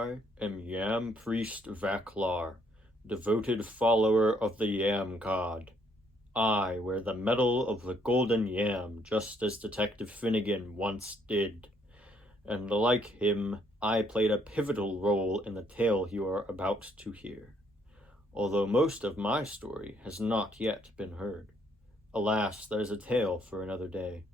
I am Yam Priest Vaklar, devoted follower of the Yam God. I wear the medal of the Golden Yam, just as Detective Finnigan once did. And like him, I played a pivotal role in the tale you are about to hear, although most of my story has not yet been heard. Alas, that is a tale for another day.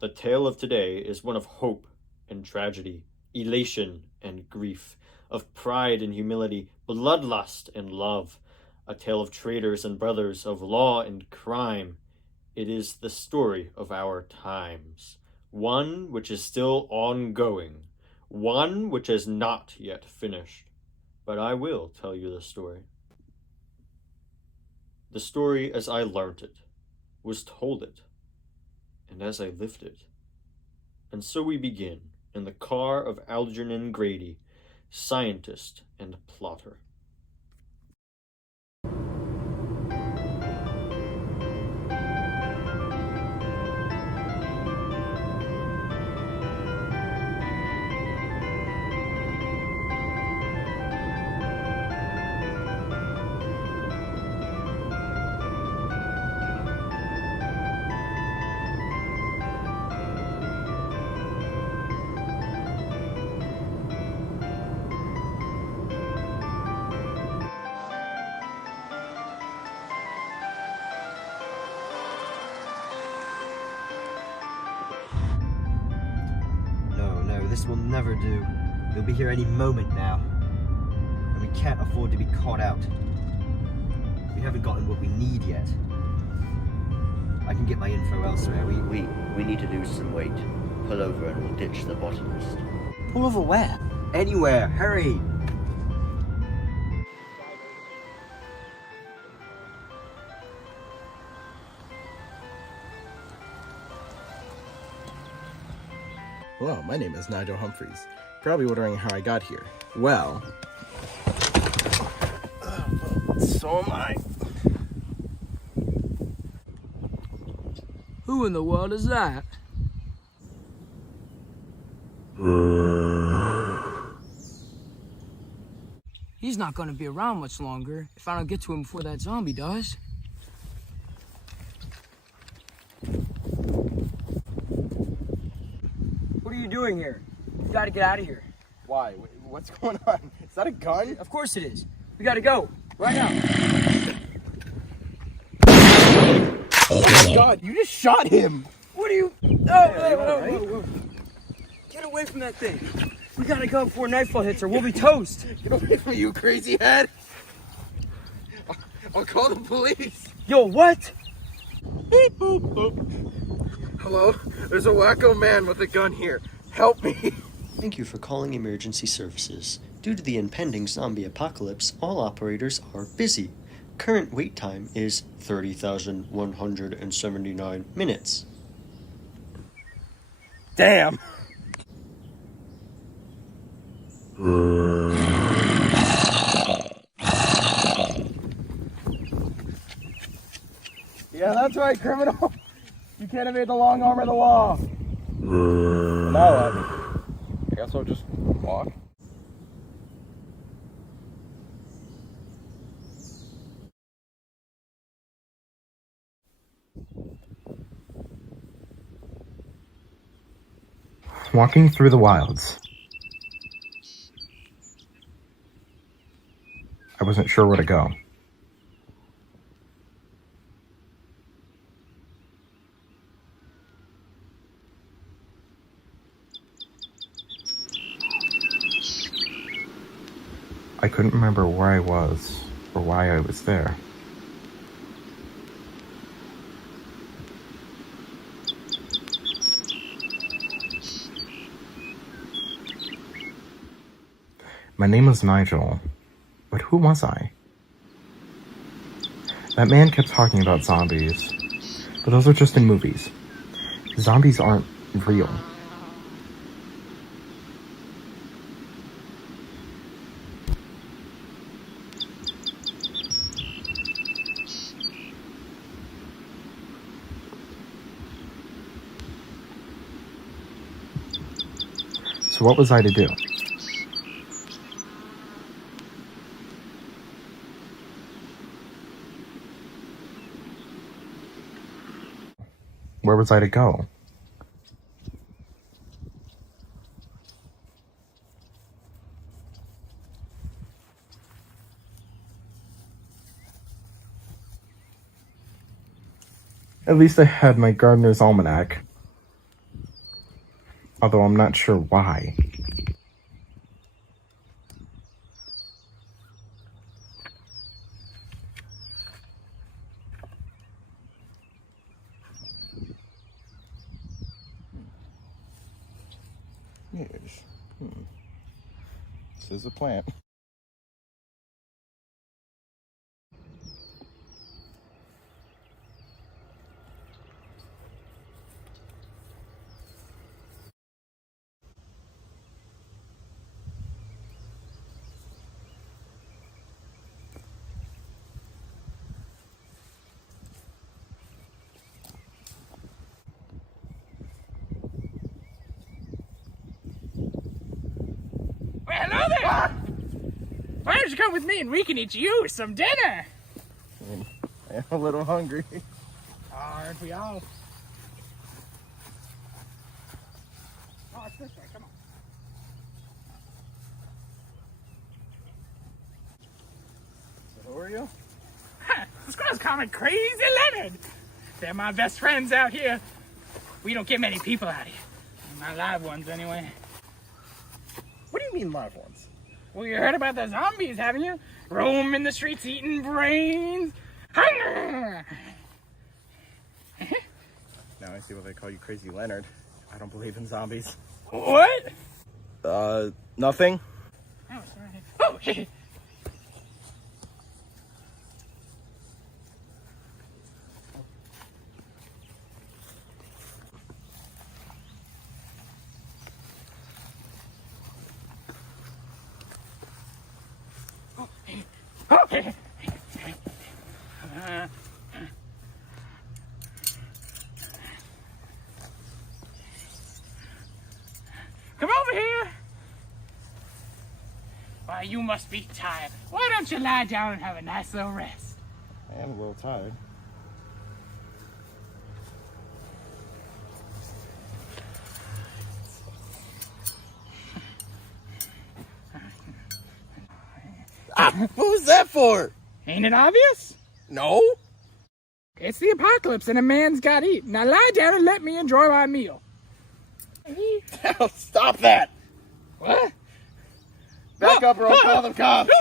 The tale of today is one of hope and tragedy, elation and grief, of pride and humility, bloodlust and love, a tale of traitors and brothers, of law and crime. It is the story of our times, one which is still ongoing, one which has not yet finished. But I will tell you the story. The story as I learnt it, was told it, and as I lived it. And so we begin in the car of Algernon Grady, scientist and plotter. No, this will never do. He'll be here any moment now. And we can't afford to be caught out. We haven't gotten what we need yet. I can get my info elsewhere. We need to lose some weight. Pull over and we'll ditch the botanist. Pull over where? Anywhere. Hurry! Hello, my name is Nigel Humphreys. Probably wondering how I got here. Well, so am I. Who in the world is that? He's not gonna be around much longer if I don't get to him before that zombie does. What are you doing here? You gotta get out of here. Why? What's going on? Is that a gun? Of course it is. We gotta go. Right now. Oh my god, you just shot him! What are you? Whoa. Get away from that thing. We gotta go before nightfall hits or we'll be toast. Get away from me, you crazy head! I'll call the police! Yo, what? Beep, boop, boop. Hello? There's a wacko man with a gun here. Help me! Thank you for calling emergency services. Due to the impending zombie apocalypse, all operators are busy. Current wait time is 30,179 minutes. Damn! Yeah, that's right, criminal. You can't evade the long arm of the law. Now what? I guess I'll just walk. Walking through the wilds. I wasn't sure where to go. I couldn't remember where I was or why I was there. My name was Nigel, but who was I? That man kept talking about zombies, but those are just in movies. Zombies aren't real. So what was I to do? Where was I to go? At least I had my gardener's almanac. Although I'm not sure why. Yes. This is a plant. Well, hello there! Why don't you come with me and we can eat you some dinner? I am a little hungry. Aren't we all? Oh, it's this way, come on. Who are you? The squirrels call me Crazy Leonard. They're my best friends out here. We don't get many people out here. My live ones, anyway. What do you mean live ones? Well, you heard about the zombies, haven't you? Roaming the streets eating brains. Hunger! Now I see why they call you Crazy Leonard. I don't believe in zombies. What? Nothing. Oh, sorry. Oh, hey. Okay. Come over here. Why, you must be tired. Why don't you lie down and have a nice little rest? I am a little tired. What was that for? Ain't it obvious? No. It's the apocalypse and a man's got to eat. Now lie down and let me enjoy my meal. Stop that. What? Back up or I'll call the cops.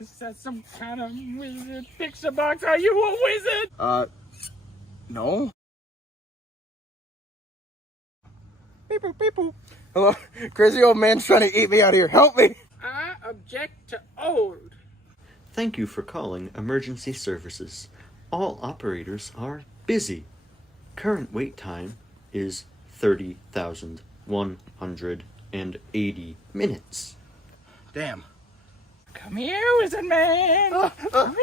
Is that some kind of wizard picture box? Are you a wizard? No. Beep boop, beep boop. Hello, crazy old man's trying to eat me out here. Help me. I object to old. Thank you for calling emergency services. All operators are busy. Current wait time is 30,180 minutes. Damn. Come here, wizard man. Come here. I'm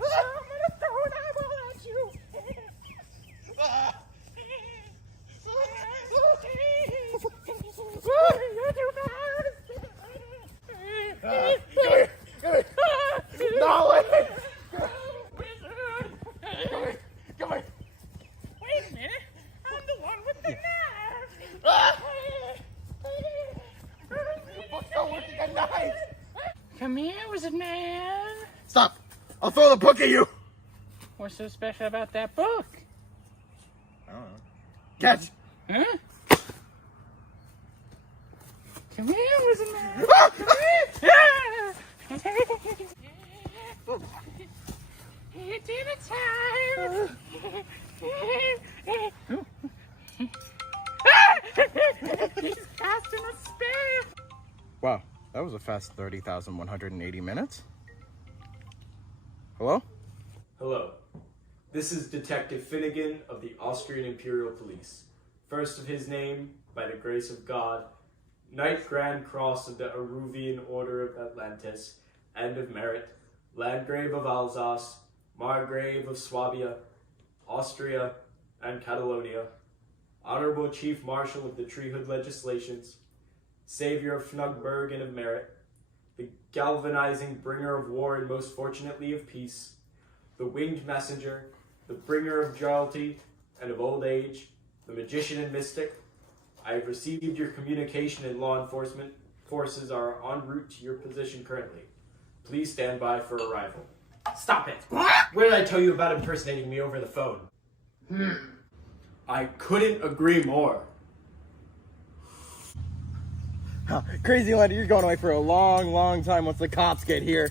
gonna throw an eyeball at you. You're too fast. No way. Wizard. Come here. Wait a minute. I'm the one with the knife. Don't look at that knife. Come here, wizard man. Stop. I'll throw the book at you. What's so special about that book? I don't know. Catch. Huh? Come here, wizard man. It's dinner time. He's fast in a spin. Wow, that was a fast 30,180 minutes. Hello? Hello. This is Detective Finnigan of the Austrian Imperial Police. First of his name, by the grace of God, Knight Grand Cross of the Aruvian Order of Atlantis, and of Merit, Landgrave of Alsace, Margrave of Swabia, Austria, and Catalonia, Honorable Chief Marshal of the Treehood Legislations, Savior of Fnugburg and of Merit, the galvanizing bringer of war and most fortunately of peace, the winged messenger, the bringer of jollity and of old age, the magician and mystic. I have received your communication, and law enforcement forces are en route to your position currently. Please stand by for arrival. Stop it! What did I tell you about impersonating me over the phone? I couldn't agree more. Crazy Leonard, you're going away for a long, long time once the cops get here.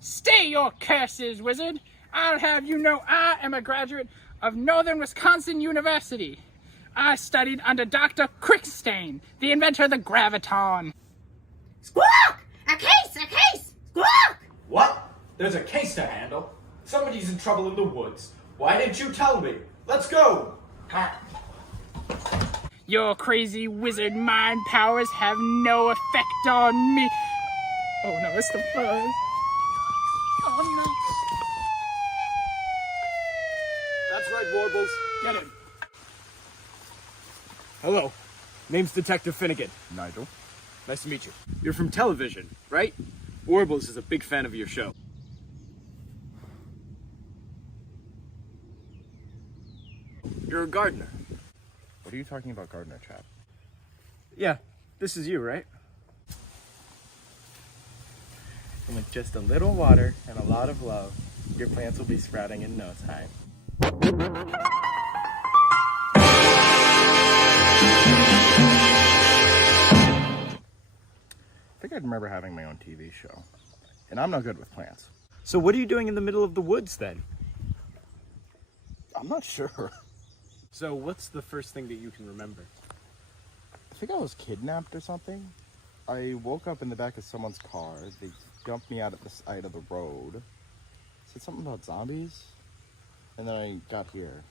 Stay your curses, wizard. I'll have you know I am a graduate of Northern Wisconsin University. I studied under Dr. Quickstain, the inventor of the graviton. Squawk! A case! Squawk! What? There's a case to handle. Somebody's in trouble in the woods. Why didn't you tell me? Let's go! Your crazy wizard mind powers have no effect on me. Oh no, it's the fuzz. Oh That's right, Warbles. no. Get him. Hello. Name's Detective Finnigan. Nigel. Nice to meet you. You're from television, right? Warbles is a big fan of your show. You're a gardener. What are you talking about, gardener chap? Yeah, this is you, right? And with just a little water and a lot of love, your plants will be sprouting in no time. I think I remember having my own TV show. And I'm not good with plants. So what are you doing in the middle of the woods then? I'm not sure. So what's the first thing that you can remember? I think I was kidnapped or something. I woke up in the back of someone's car. They dumped me out at the side of the road. Said something about zombies. And then I got here.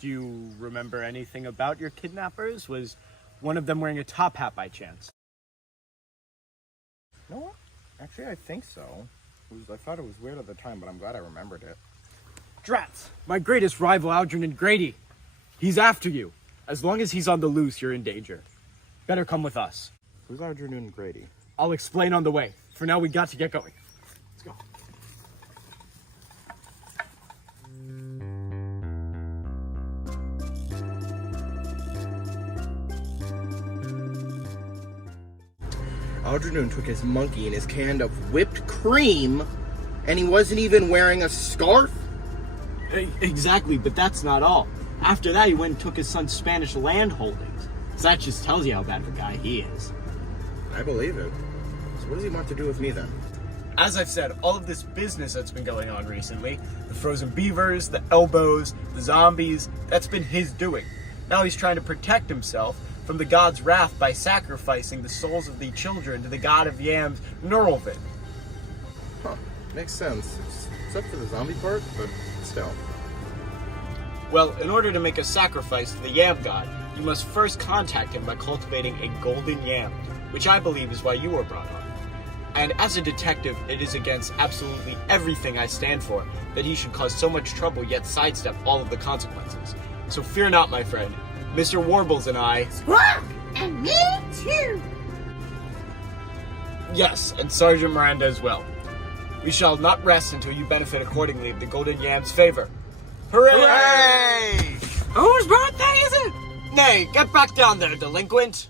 Do you remember anything about your kidnappers? Was one of them wearing a top hat by chance? You know what? Actually, I think so. I thought it was weird at the time, but I'm glad I remembered it. Drats! My greatest rival, Algernon Grady. He's after you. As long as he's on the loose, you're in danger. Better come with us. Who's Algernon Grady? I'll explain on the way. For now, we got to get going. Let's go. Algernon took his monkey and his can of whipped cream, and he wasn't even wearing a scarf? Exactly, but that's not all. After that, he went and took his son's Spanish land holdings. So that just tells you how bad of a guy he is. I believe it. So what does he want to do with me then? As I've said, all of this business that's been going on recently, the frozen beavers, the elbows, the zombies, that's been his doing. Now he's trying to protect himself from the god's wrath by sacrificing the souls of the children to the god of yams, Nurlvin. Huh, makes sense. Except for the zombie part, but still. Well, in order to make a sacrifice to the yam god, you must first contact him by cultivating a golden yam, which I believe is why you were brought on. And as a detective, it is against absolutely everything I stand for that he should cause so much trouble yet sidestep all of the consequences. So fear not, my friend. Mr. Warbles and I... Squawk! And me too! Yes, and Sergeant Miranda as well. We shall not rest until you benefit accordingly of the Golden Yam's favor. Hooray! Hooray! Whose birthday is it? Nay, get back down there, delinquent!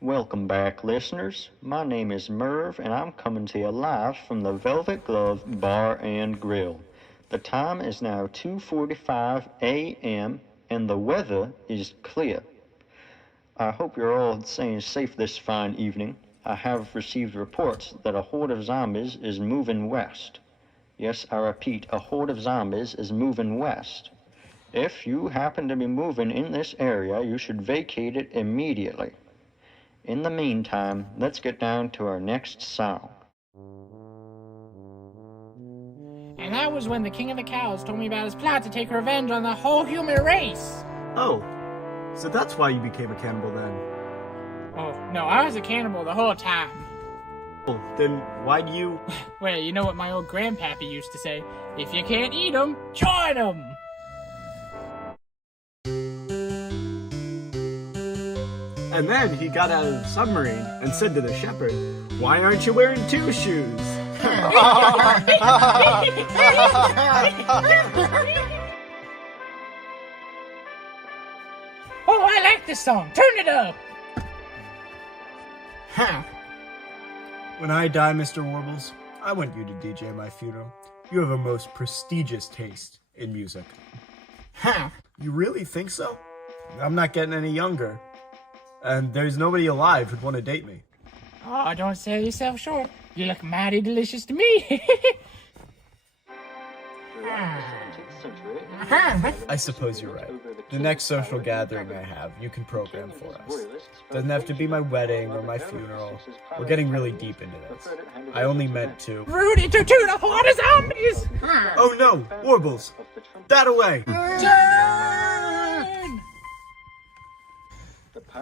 Welcome back, listeners. My name is Merv, and I'm coming to you live from the Velvet Glove Bar and Grill. The time is now 2:45 a.m., and the weather is clear. I hope you're all staying safe this fine evening. I have received reports that a horde of zombies is moving west. Yes, I repeat, a horde of zombies is moving west. If you happen to be moving in this area, you should vacate it immediately. In the meantime, let's get down to our next song. And that was when the King of the Cows told me about his plot to take revenge on the whole human race. Oh, so that's why you became a cannibal then. Oh, no, I was a cannibal the whole time. Well, then why'd you... Well, you know what my old grandpappy used to say? If you can't eat 'em, join 'em! And then he got out of the submarine and said to the shepherd, "Why aren't you wearing 2 shoes?" Oh, I like this song. Turn it up. When I die, Mr. Warbles, I want you to DJ my funeral. You have a most prestigious taste in music. You really think so? I'm not getting any younger. And there's nobody alive who'd want to date me. Oh, don't sell yourself short. You look mighty delicious to me. I suppose you're right. The next social gathering I have, you can program for us. Doesn't have to be my wedding or my funeral. We're getting really deep into this. I only meant to... Rudy Tutu, the horde of zombies! Oh no! Warbles! That away! Turn!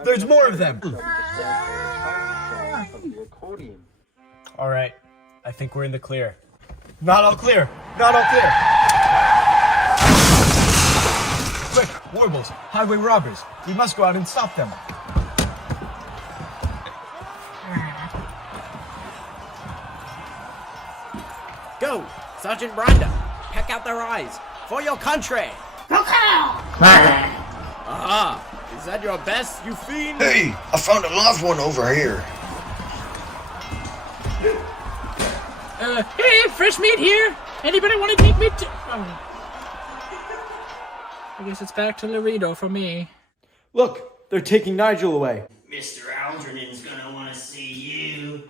There's more of them! Alright, I think we're in the clear. Not all clear! Not all clear! Quick, Warbles, highway robbers. We must go out and stop them. Go, Sergeant Branda. Peck out their eyes. For your country. Aha! Is that your best, you fiend? Hey, I found a live one over here. Hey, fresh meat here. Anybody want to take me to... Oh. I guess it's back to Laredo for me. Look, they're taking Nigel away. Mr. Algernon's gonna want to see you.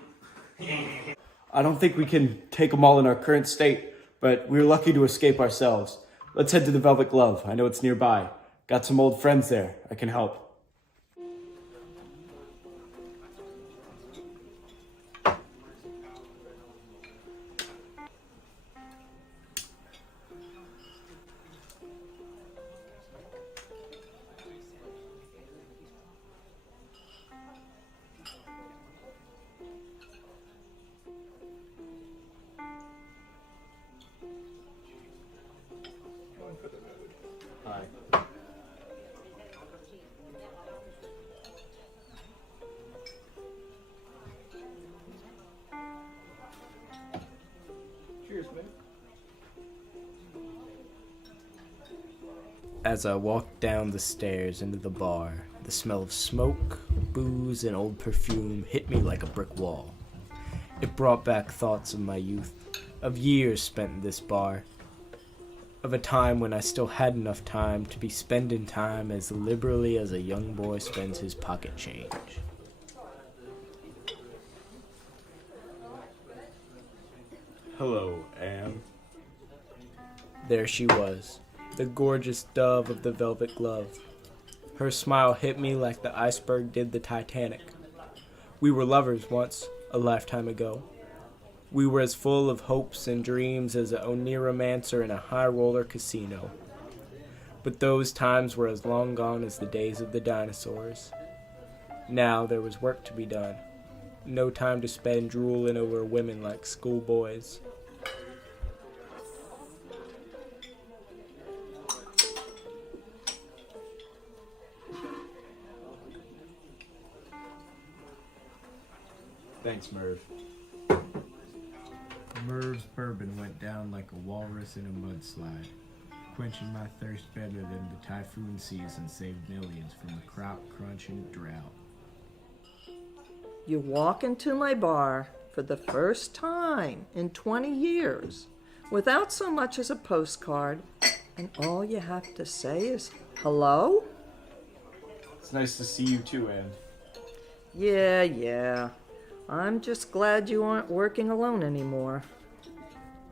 I don't think we can take them all in our current state, but we were lucky to escape ourselves. Let's head to the Velvet Glove. I know it's nearby. Got some old friends there. I can help. As I walked down the stairs into the bar, the smell of smoke, booze, and old perfume hit me like a brick wall. It brought back thoughts of my youth, of years spent in this bar, of a time when I still had enough time to be spending time as liberally as a young boy spends his pocket change. Hello, Anne. There she was, the gorgeous dove of the Velvet Glove. Her smile hit me like the iceberg did the Titanic. We were lovers once, a lifetime ago. We were as full of hopes and dreams as an Oniromancer in a high roller casino. But those times were as long gone as the days of the dinosaurs. Now there was work to be done. No time to spend drooling over women like schoolboys. Thanks, Merv. Merv's bourbon went down like a walrus in a mudslide, quenching my thirst better than the typhoon season saved millions from the crop-crunching drought. You walk into my bar for the first time in 20 years without so much as a postcard, and all you have to say is, hello? It's nice to see you too, Anne. Yeah. I'm just glad you aren't working alone anymore.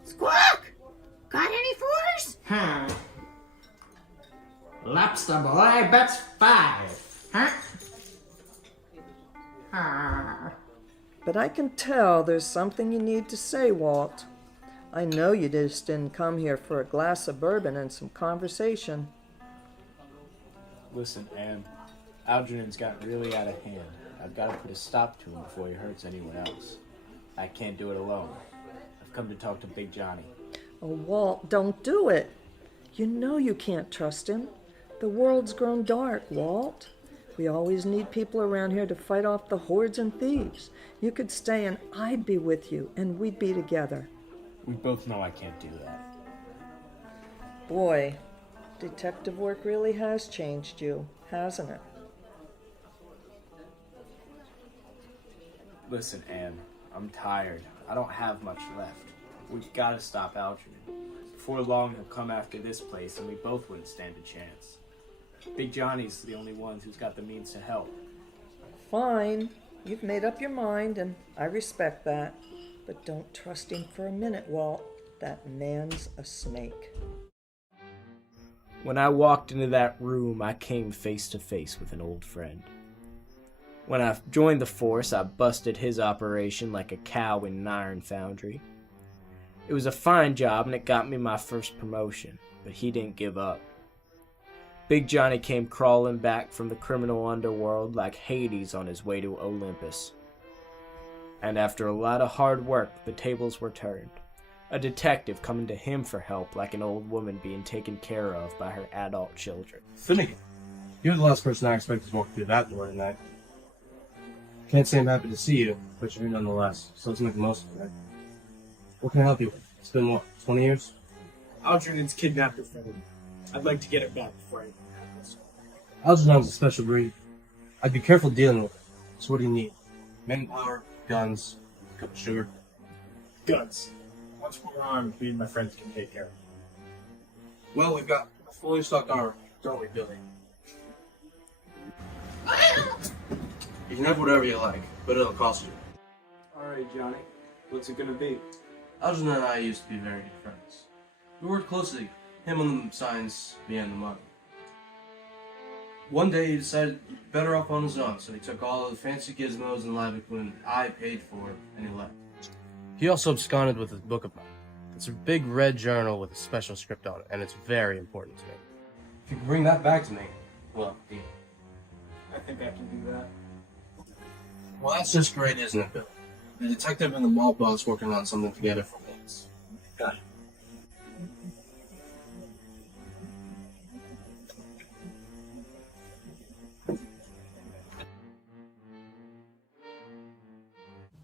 Squawk! Got any fours? Lobster boy bets 5, huh? But I can tell there's something you need to say, Walt. I know you just didn't come here for a glass of bourbon and some conversation. Listen, Anne, Algernon's gotten really out of hand. I've got to put a stop to him before he hurts anyone else. I can't do it alone. I've come to talk to Big Johnny. Oh, Walt, don't do it. You know you can't trust him. The world's grown dark, Walt. We always need people around here to fight off the hordes and thieves. You could stay and I'd be with you, and we'd be together. We both know I can't do that. Boy, detective work really has changed you, hasn't it? Listen, Anne, I'm tired. I don't have much left. We've got to stop Algernon. Before long, he'll come after this place, and we both wouldn't stand a chance. Big Johnny's the only one who's got the means to help. Fine. You've made up your mind, and I respect that. But don't trust him for a minute, Walt. That man's a snake. When I walked into that room, I came face to face with an old friend. When I joined the force, I busted his operation like a cow in an iron foundry. It was a fine job, and it got me my first promotion, but he didn't give up. Big Johnny came crawling back from the criminal underworld like Hades on his way to Olympus. And after a lot of hard work, the tables were turned. A detective coming to him for help like an old woman being taken care of by her adult children. Finnigan, you're the last person I expected to walk through that door tonight. Can't say I'm happy to see you, but you're here nonetheless, so let's make the most of it. What can I help you with? It's been, what, 20 years? Algernon's kidnapped her friend. I'd like to get it back before I happens. Algernon's a special breed. I'd be careful dealing with it. So what do you need? Manpower, guns, a cup of sugar. Guns. Once we're armed, me and my friends can take care of it. Well, we've got a fully stocked armor, don't we, Billy? You can have whatever you like, but it'll cost you. Alright, Johnny. What's it gonna be? Algernon and I used to be very good friends. We worked closely, him on the science, me on the money. One day he decided he'd be better off on his own, so he took all of the fancy gizmos and lab equipment I paid for, and he left. He also absconded with a book of mine. It's a big red journal with a special script on it, and it's very important to me. If you can bring that back to me, well, deal. I think I can do that. Well, that's just great, isn't it, Bill? The detective and the mob boss working on something together for once. Got it.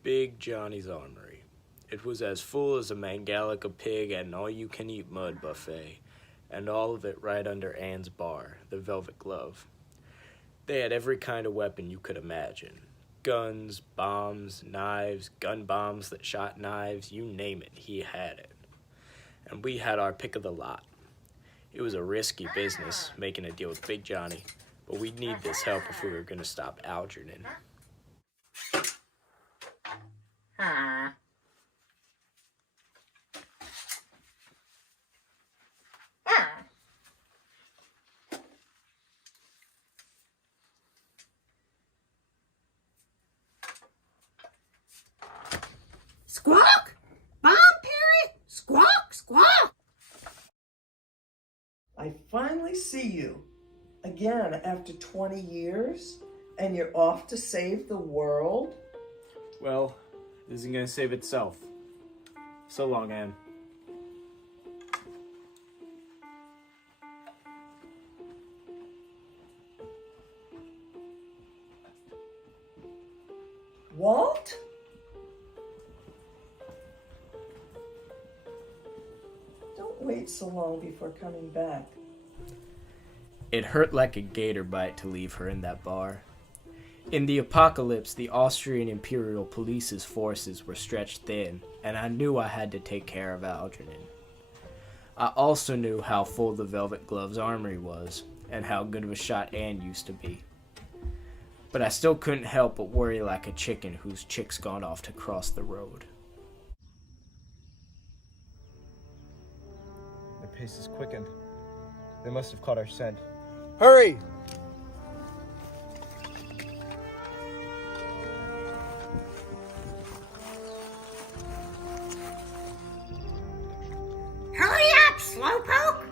Big Johnny's Armory. It was as full as a Mangalica pig at an all-you-can-eat mud buffet, and all of it right under Anne's bar, the Velvet Glove. They had every kind of weapon you could imagine. Guns, bombs, knives, gun bombs that shot knives, you name it, he had it. And we had our pick of the lot. It was a risky business, making a deal with Big Johnny, but we'd need this help if we were going to stop Algernon. Squawk! Bomb parrot! Squawk! Squawk! I finally see you. Again, after 20 years? And you're off to save the world? Well, it isn't going to save itself. So long, Anne. Walt? Don't wait so long before coming back. It hurt like a gator bite to leave her in that bar. In the apocalypse, the Austrian Imperial Police's forces were stretched thin, and I knew I had to take care of Algernon. I also knew how full the Velvet Glove's armory was, and how good of a shot Anne used to be. But I still couldn't help but worry like a chicken whose chick's gone off to cross the road. pace has quickened. They must have caught our scent. Hurry! Hurry up, Slowpoke!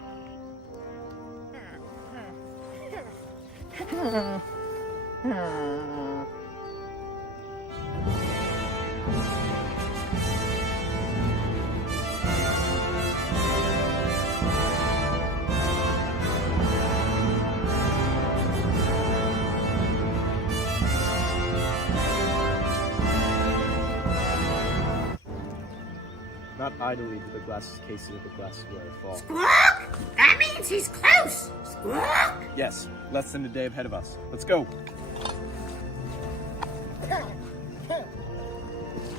Not idly do the glasses cases of the glasses where I fall. Squawk! That means he's close! Squawk! Yes, less than a day ahead of us. Let's go.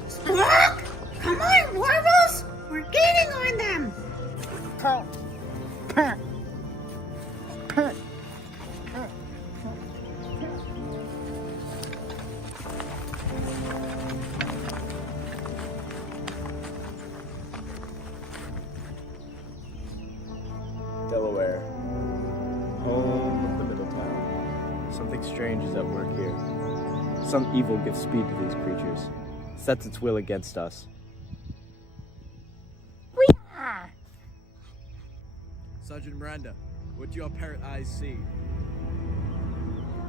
Squawk! Come on, Warbles! We're gaining on them! Delaware, home of the Middle Town. Something strange is at work here. Some evil gives speed to these creatures, sets its will against us. Sergeant Miranda, what do your parrot eyes see?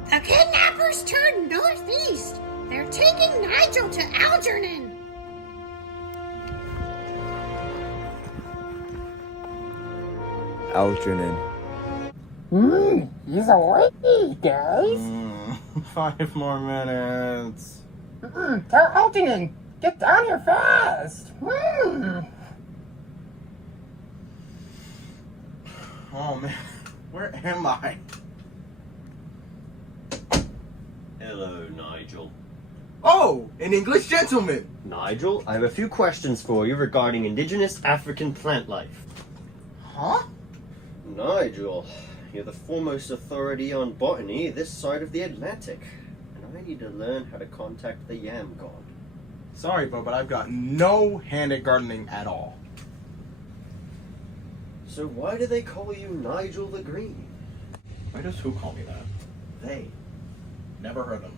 The kidnappers turned northeast! They're taking Nigel to Algernon! Algernon. He's awake, guys. 5 more minutes. Tell Algernon, get down here fast. Oh man, where am I? Hello, Nigel. Oh, an English gentleman! Nigel, I have a few questions for you regarding indigenous African plant life. Huh? Nigel, you're the foremost authority on botany this side of the Atlantic, and I need to learn how to contact the Yam God. Sorry, Bo, but I've got no hand at gardening at all. So why do they call you Nigel the Green? Why does who call me that? They. Never heard them.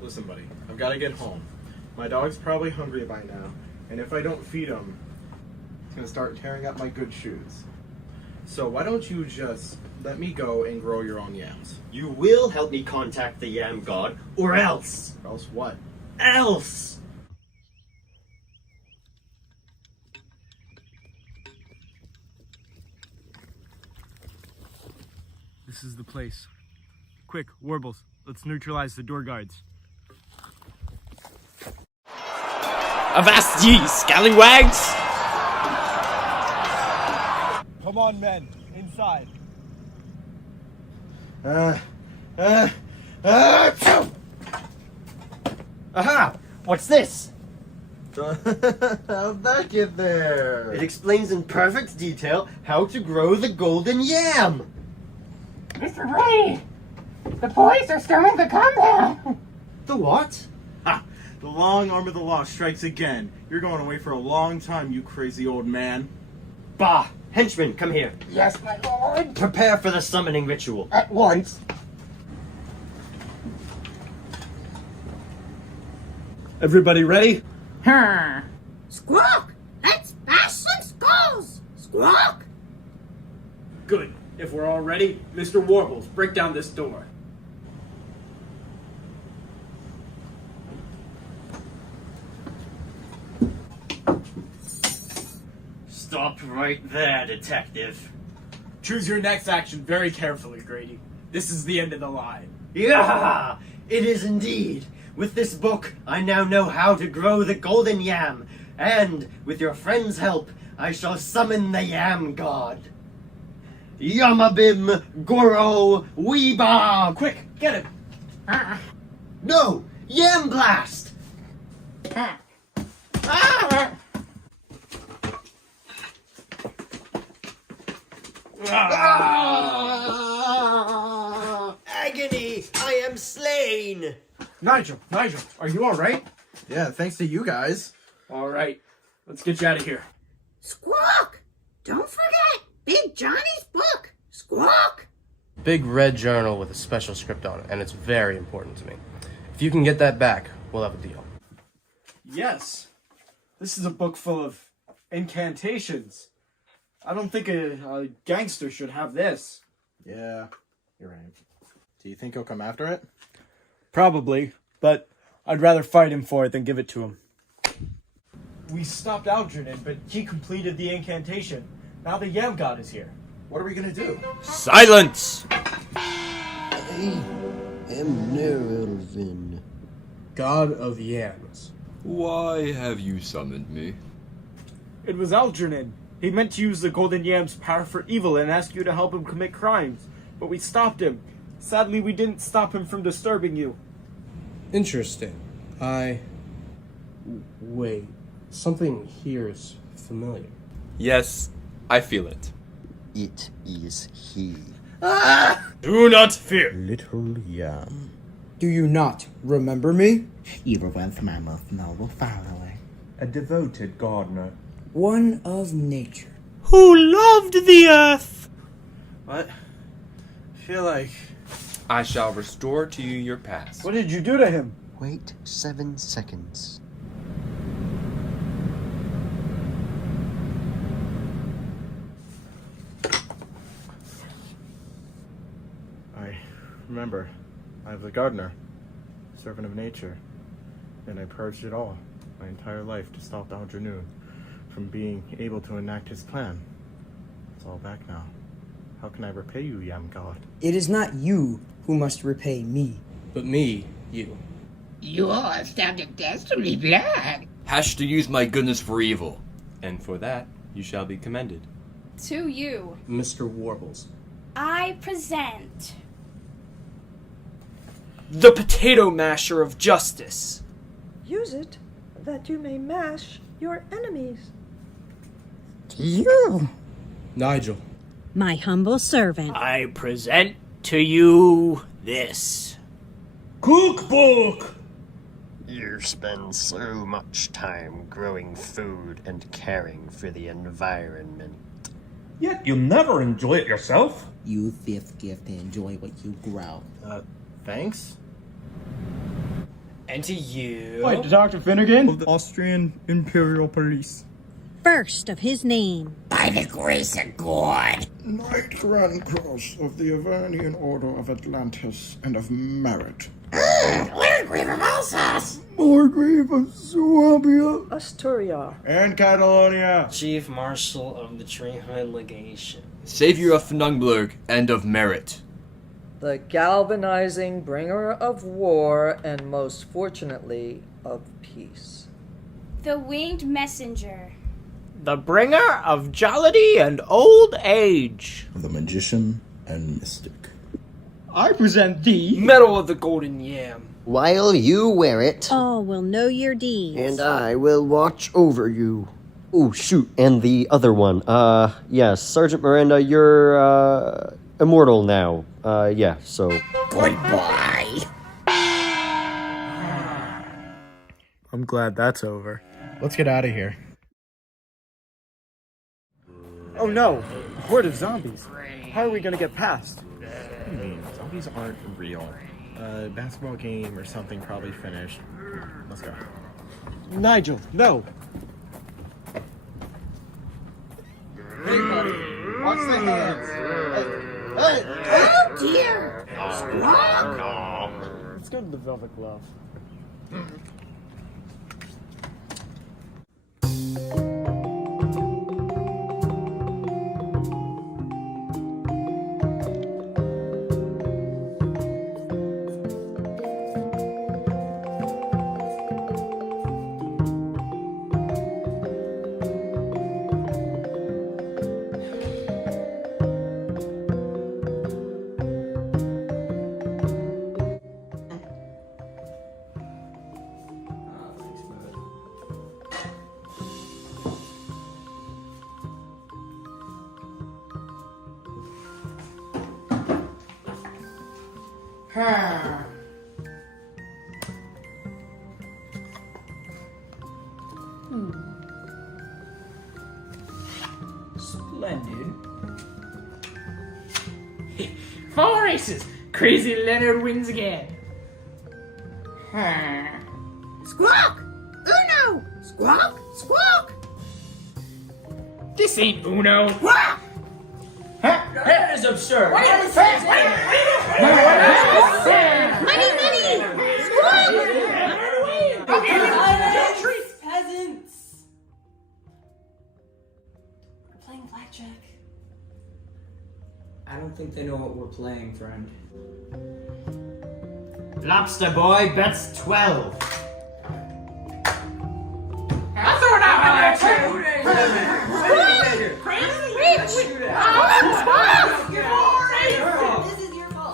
Listen, buddy, I've got to get home. My dog's probably hungry by now, and if I don't feed him, it's going to start tearing up my good shoes. So why don't you just let me go and grow your own yams? You will help me contact the Yam God, or else! Or else what? Else! This is the place. Quick, Warbles, let's neutralize the door guards. Avast ye, scallywags! Come on, men. Inside. Aha! What's this? How'd that get there? It explains in perfect detail how to grow the golden yam! Mr. Brady, the police are storming the compound. The what? Ha! The long arm of the law strikes again. You're going away for a long time, you crazy old man. Bah! Henchman, come here. Yes, my lord. Prepare for the summoning ritual. At once. Everybody ready? Squawk! Let's bash some skulls! Squawk! Good. If we're all ready, Mr. Warbles, break down this door. Stop right there, detective. Choose your next action very carefully, Grady. This is the end of the line. Yeah! It is indeed. With this book, I now know how to grow the golden yam, and with your friend's help, I shall summon the Yam God. Yamabim Goro Weeba! Quick, get him! No! Yam Blast! Agony! I am slain! Nigel, are you alright? Yeah, thanks to you guys. Alright, let's get you out of here. Squawk! Don't forget, Big Johnny's book. Squawk! Big red journal with a special script on it, and it's very important to me. If you can get that back, we'll have a deal. Yes. This is a book full of incantations. I don't think a gangster should have this. Yeah, you're right. Do you think he'll come after it? Probably, but I'd rather fight him for it than give it to him. We stopped Algernon, but he completed the incantation. Now the Yam God is here. What are we gonna do? Silence! I am Nerelvin. God of Yams. Why have you summoned me? It was Algernon. He meant to use the Golden Yam's power for evil and ask you to help him commit crimes, but we stopped him. Sadly, we didn't stop him from disturbing you. Interesting. Wait. Something here is familiar. Yes, I feel it. It is he. Do not fear. Little Yam. Do you not remember me? You were once my most noble follower. A devoted gardener. One of nature. Who loved the earth? What? I feel like... I shall restore to you your past. What did you do to him? Wait 7 seconds. I remember. I was a gardener, servant of nature, and I purged it all, my entire life, to stop Algernon from being able to enact his plan. It's all back now. How can I repay you, Yam God? It is not you who must repay me. But me, you. You're sounding desperately blood. Hash to use my goodness for evil. And for that, you shall be commended. To you, Mr. Warbles. I present The potato masher of justice. Use it that you may mash your enemies. You, Nigel. my humble servant. I present to you this. Cookbook! You spend so much time growing food and caring for the environment. Yet you never enjoy it yourself. Use this gift to enjoy what you grow. Thanks? And to you. What, Dr. Finnigan? Of the Austrian Imperial Police. First of his name. By the grace of God. Knight Grand Cross of the Avernian Order of Atlantis and of Merit. Landgrave of Alsace. Margrave of Swabia. Asturia. And Catalonia. Chief Marshal of the Treehound Legation. Savior of Fnungblurg and of Merit. The galvanizing bringer of war and most fortunately of peace. the winged messenger. The bringer of jollity and old age. The magician and mystic. I present thee Medal of the Golden Yam. While you wear it, All will know your deeds. and I will watch over you. Oh, shoot, and the other one. Yes, Sergeant Miranda, you're, immortal now. Yeah, so... Goodbye. I'm glad that's over. Let's get out of here. Oh no! A horde of zombies. How are we gonna get past? What do you mean? Zombies aren't real. Basketball game or something probably finished. Let's go. Nigel, no! Hey, buddy. Watch the hands. Hey. Oh dear! Squawk! Let's go to the Velvet Glove. 4 aces. Crazy Leonard wins again. Squawk! Uno! Squawk! Squawk! This ain't Uno. Squawk! That is absurd. Money, money! Squawk! Treats peasants. We're playing blackjack. I don't think they know what we're playing, friend. Lobster boy bets 12. I'll throw it out there too. This is your fault.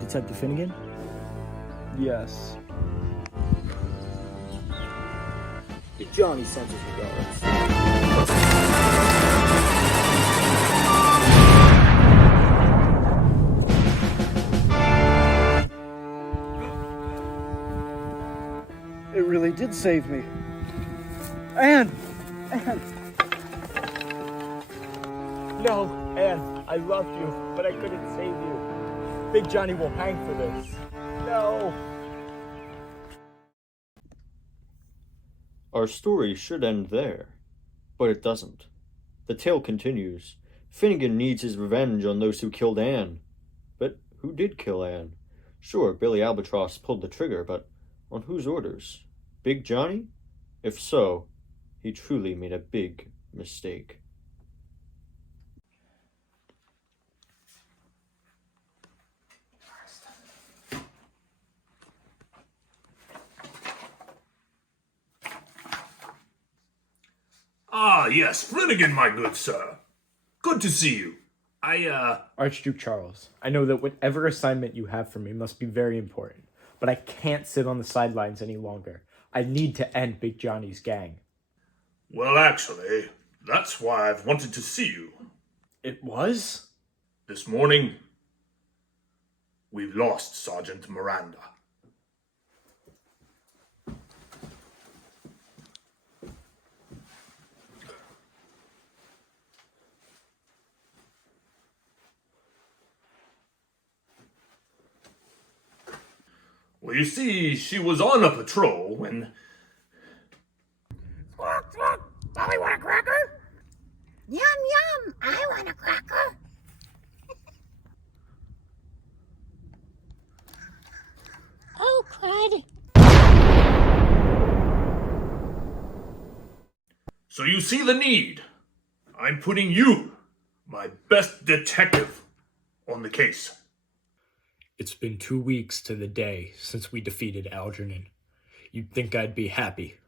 Detective Finnigan? Yes. Johnny sends his regards. It really did save me. Anne! No, Anne, I loved you, but I couldn't save you. Big Johnny will hang for this. No! Our story should end there, but it doesn't. The tale continues. Finnigan needs his revenge on those who killed Anne. But who did kill Anne? Sure, Billy Albatross pulled the trigger, but on whose orders? Big Johnny? If so, he truly made a big mistake. Ah, yes, Finnigan, my good sir. Good to see you. Archduke Charles, I know that whatever assignment you have for me must be very important, but I can't sit on the sidelines any longer. I need to end Big Johnny's gang. Well, actually, that's why I've wanted to see you. It was? This morning, we've lost Sergeant Miranda. Well, you see, she was on a patrol when... Squawk, squawk! Dolly want a cracker? Yum, yum! I want a cracker! Oh, crud! So you see the need. I'm putting you, my best detective, on the case. It's been 2 weeks to the day since we defeated Algernon. You'd think I'd be happy,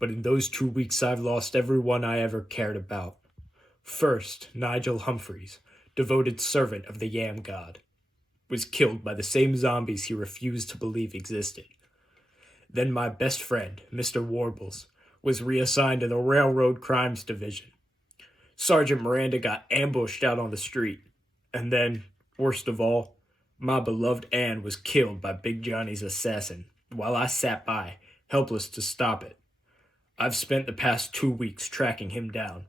but in those 2 weeks I've lost everyone I ever cared about. First, Nigel Humphreys, devoted servant of the Yam God, was killed by the same zombies he refused to believe existed. Then my best friend, Mr. Warbles, was reassigned to the Railroad Crimes Division. Sergeant Miranda got ambushed out on the street, and then, worst of all, my beloved Anne was killed by Big Johnny's assassin, while I sat by, helpless to stop it. I've spent the past 2 weeks tracking him down,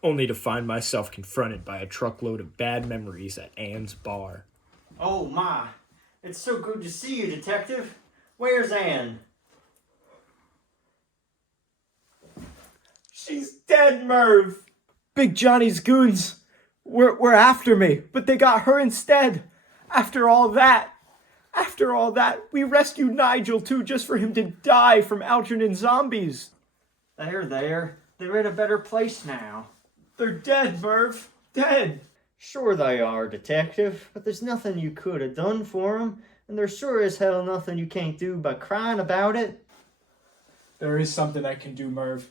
only to find myself confronted by a truckload of bad memories at Anne's bar. Oh my, it's so good to see you, Detective. Where's Anne? She's dead, Merv! Big Johnny's goons were after me, but they got her instead. After all that, we rescued Nigel too, just for him to die from Algernon zombies. They're in a better place now. They're dead, Merv. Dead. Sure they are, Detective, but there's nothing you could have done for them, and there's sure as hell nothing you can't do by crying about it. There is something I can do, Merv.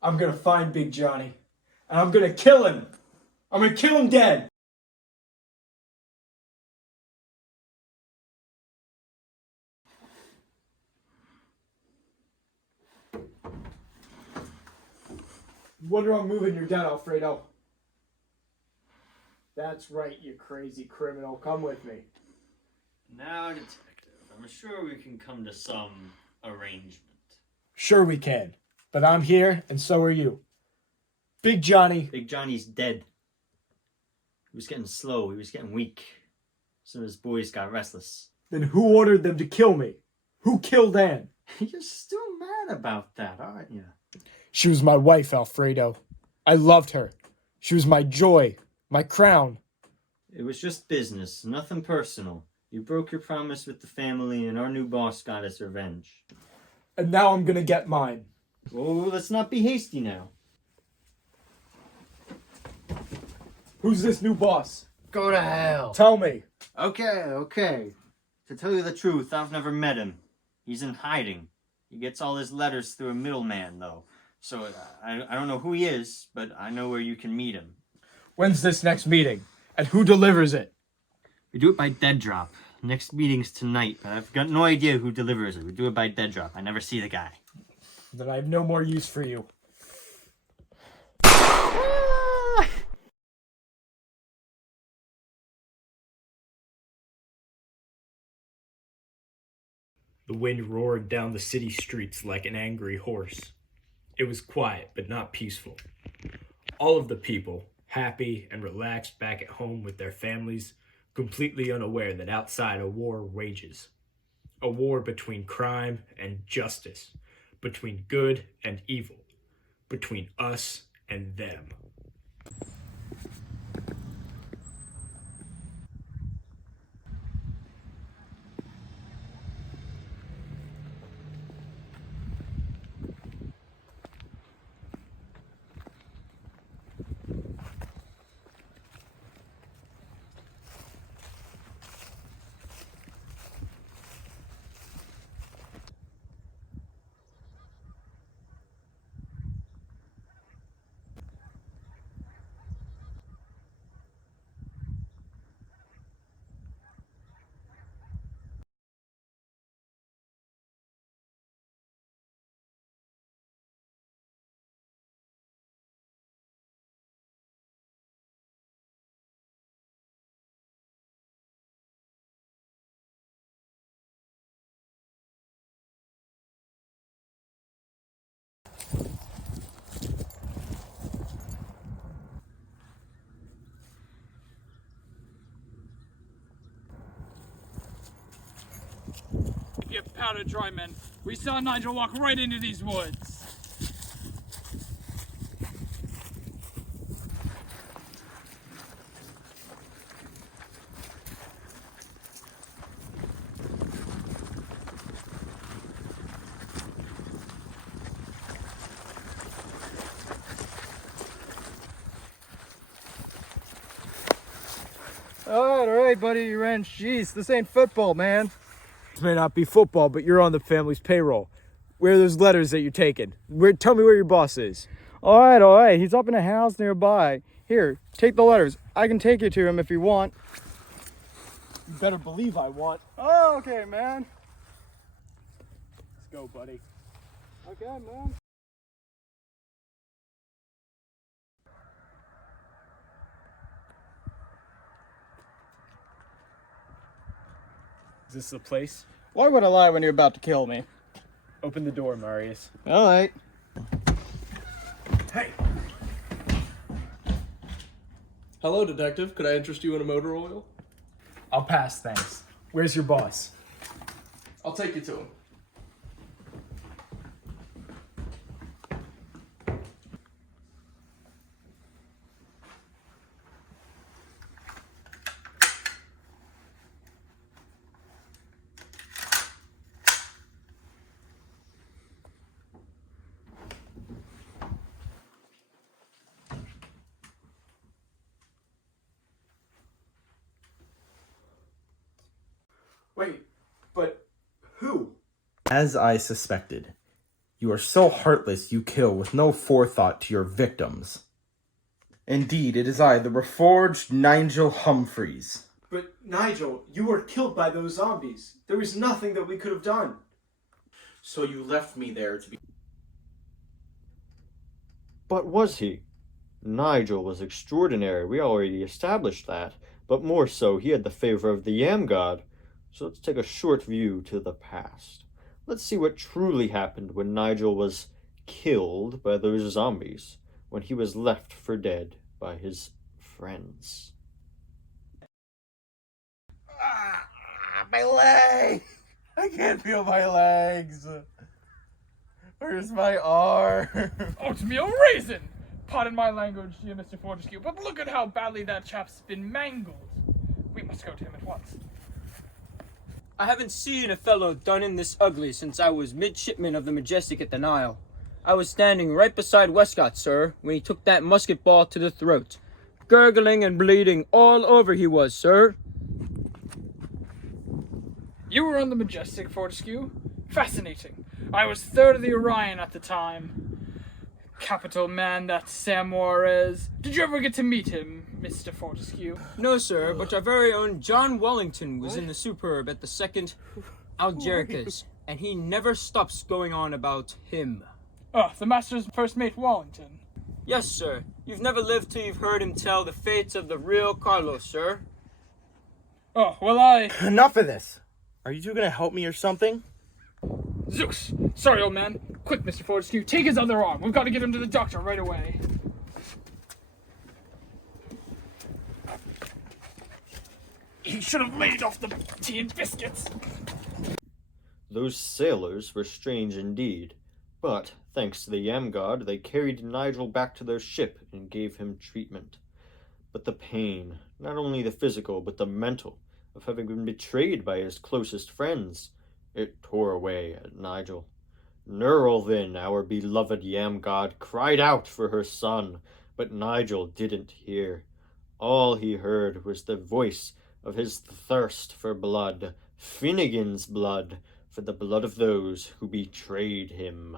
I'm gonna find Big Johnny, and I'm gonna kill him. I'm gonna kill him dead. wonder I'm moving your debt, Alfredo. That's right, you crazy criminal. Come with me. Now, detective, I'm sure we can come to some arrangement. Sure we can. But I'm here, and so are you. Big Johnny. Big Johnny's dead. He was getting slow. He was getting weak. Some of his boys got restless. Then who ordered them to kill me? Who killed Anne? You're still mad about that, aren't you? She was my wife, Alfredo. I loved her. She was my joy, my crown. It was just business, nothing personal. You broke your promise with the family, and our new boss got his revenge. And now I'm gonna get mine. Oh, let's not be hasty now. Who's this new boss? Go to hell. Tell me. Okay. To tell you the truth, I've never met him. He's in hiding. He gets all his letters through a middleman, though. So I don't know who he is, but I know where you can meet him. When's this next meeting? And who delivers it? We do it by dead drop. Next meeting's tonight, but I've got no idea who delivers it. We do it by dead drop. I never see the guy. Then I have no more use for you. The wind roared down the city streets like an angry horse. It was quiet, but not peaceful. All of the people, happy and relaxed back at home with their families, completely unaware that outside a war rages. A war between crime and justice, between good and evil, between us and them. You powder dry men. We saw Nigel walk right into these woods. All right, buddy, you ran. Jeez, this ain't football, man. This may not be football, but you're on the family's payroll. Where are those letters that you're taking? Tell me where your boss is. All right. He's up in a house nearby. Here, take the letters. I can take you to him if you want. You better believe I want. Oh, okay, man. Let's go, buddy. Okay, man. Is this the place? Why would I lie when you're about to kill me? Open the door, Marius. All right. Hey! Hello, detective. Could I interest you in a motor oil? I'll pass, thanks. Where's your boss? I'll take you to him. Wait, but who? As I suspected, you are so heartless you kill with no forethought to your victims. Indeed, it is I, the reforged Nigel Humphreys. But Nigel, you were killed by those zombies. There was nothing that we could have done. So you left me there to be... But was he? Nigel was extraordinary, we already established that, but more so, he had the favor of the Yam God. So let's take a short view to the past. Let's see what truly happened when Nigel was killed by those zombies, when he was left for dead by his friends. My leg! I can't feel my legs. Where's my arm? Oatmeal raisin! Pardon my language, dear Mr. Fortescue, but look at how badly that chap's been mangled. We must go to him at once. I haven't seen a fellow done in this ugly since I was midshipman of the Majestic at the Nile. I was standing right beside Westcott, sir, when he took that musket ball to the throat. Gurgling and bleeding all over he was, sir. You were on the Majestic, Fortescue? Fascinating. I was third of the Orion at the time. Capital man, that Sam Juarez. Did you ever get to meet him, Mr. Fortescue? No, sir, but our very own John Wellington was in the Superb at the 2nd Algericas, and he never stops going on about him. Oh, the Master's first mate Wellington. Yes, sir. You've never lived till you've heard him tell the fates of the real Carlos, sir. Oh, well, I... Enough of this. Are you two gonna help me or something? Zeus! Sorry, old man. Quick, Mr. Fortescue, take his other arm. We've got to get him to the doctor right away. He should have laid off the tea and biscuits. Those sailors were strange indeed, but, thanks to the Yam God, they carried Nigel back to their ship and gave him treatment. But the pain, not only the physical, but the mental, of having been betrayed by his closest friends, it tore away at Nigel. Neural then, our beloved Yam God, cried out for her son, but Nigel didn't hear. All he heard was the voice of his thirst for blood, Finnigan's blood, for the blood of those who betrayed him.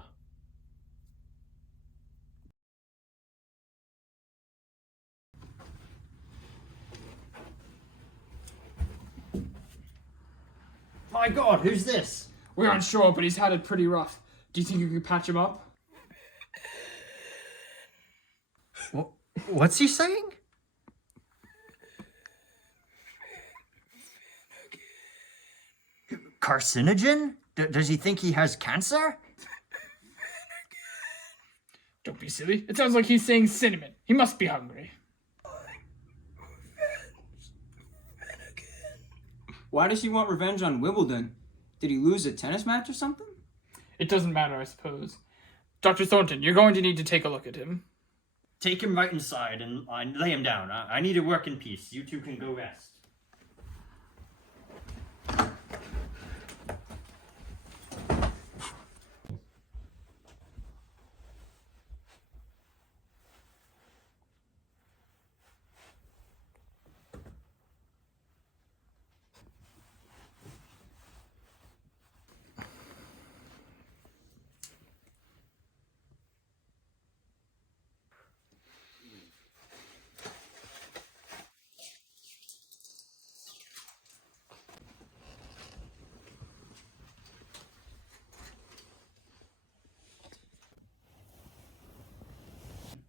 My God, who's this? We're unsure, but he's had it pretty rough. Do you think you could patch him up? What's he saying? Carcinogen? Does he think he has cancer? Don't be silly. It sounds like he's saying cinnamon. He must be hungry. Why does he want revenge on Wimbledon? Did he lose a tennis match or something? It doesn't matter, I suppose. Dr. Thornton, you're going to need to take a look at him. Take him right inside and lay him down. I need to work in peace. You two can go rest.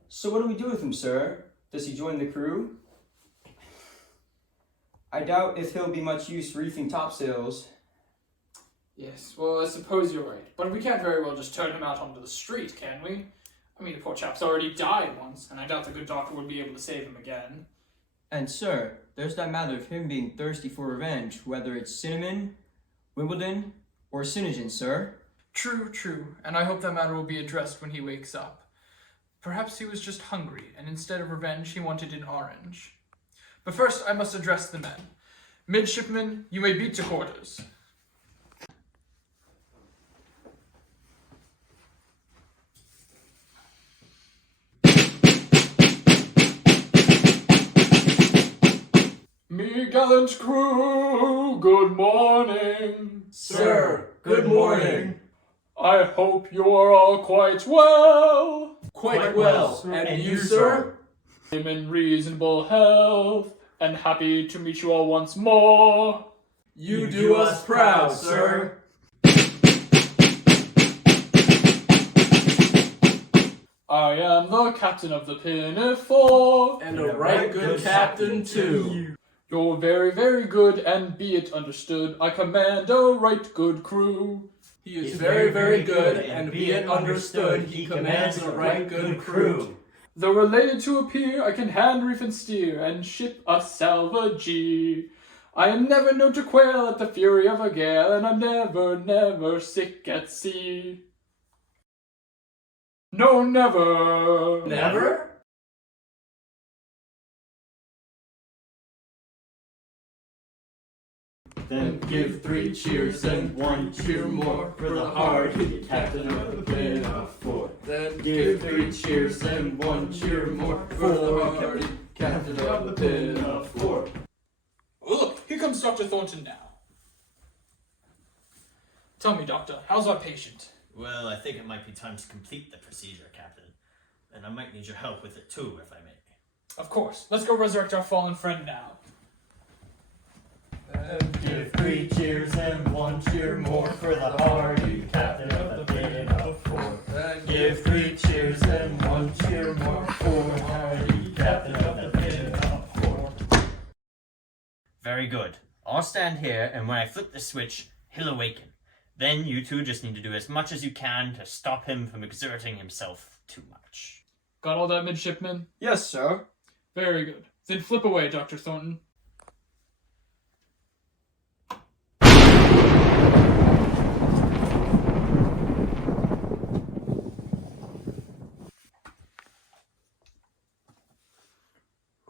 So what do we do with him, sir? Does he join the crew? I doubt if he'll be much use reefing topsails. Yes, well, I suppose you're right. But we can't very well just turn him out onto the street, can we? I mean, the poor chap's already died once, and I doubt the good doctor would be able to save him again. And sir, there's that matter of him being thirsty for revenge, whether it's cinnamon, Wimbledon, or Finnigan, sir. True, true, and I hope that matter will be addressed when he wakes up. Perhaps he was just hungry, and instead of revenge, he wanted an orange. But first, I must address the men. Midshipmen, you may beat to quarters. Me gallant crew, good morning. Sir, good morning. I hope you are all quite well. Quite well. And you, sir? I'm in reasonable health, and happy to meet you all once more. You do us proud, sir. I am the captain of the Pinafore. And a right good captain, too. You're very, very good, and be it understood, I command a right good crew. He is very, very good, and be it understood, he commands a right good crew. Though related to a peer, I can hand, reef, and steer, and ship a salvagee. I am never known to quail at the fury of a gale, and I'm never, never sick at sea. No, never. Never? Then give 3 cheers and 1 cheer more for the hard-hit captain of the Pinafore. Then Give 3 cheers and 1 cheer more for the hard-hit captain of the Pinafore. Oh, look, here comes Dr. Thornton now. Tell me, Doctor, how's our patient? Well, I think it might be time to complete the procedure, Captain. And I might need your help with it too, if I may. Of course. Let's go resurrect our fallen friend now. And give 3 cheers and 1 cheer more for the hardy captain of the Pinafore. And give 3 cheers and 1 cheer more for the hardy captain of the Pinafore. Very good. I'll stand here, and when I flip the switch, he'll awaken. Then you two just need to do as much as you can to stop him from exerting himself too much. Got all that, midshipman? Yes, sir. Very good. Then flip away, Dr. Thornton.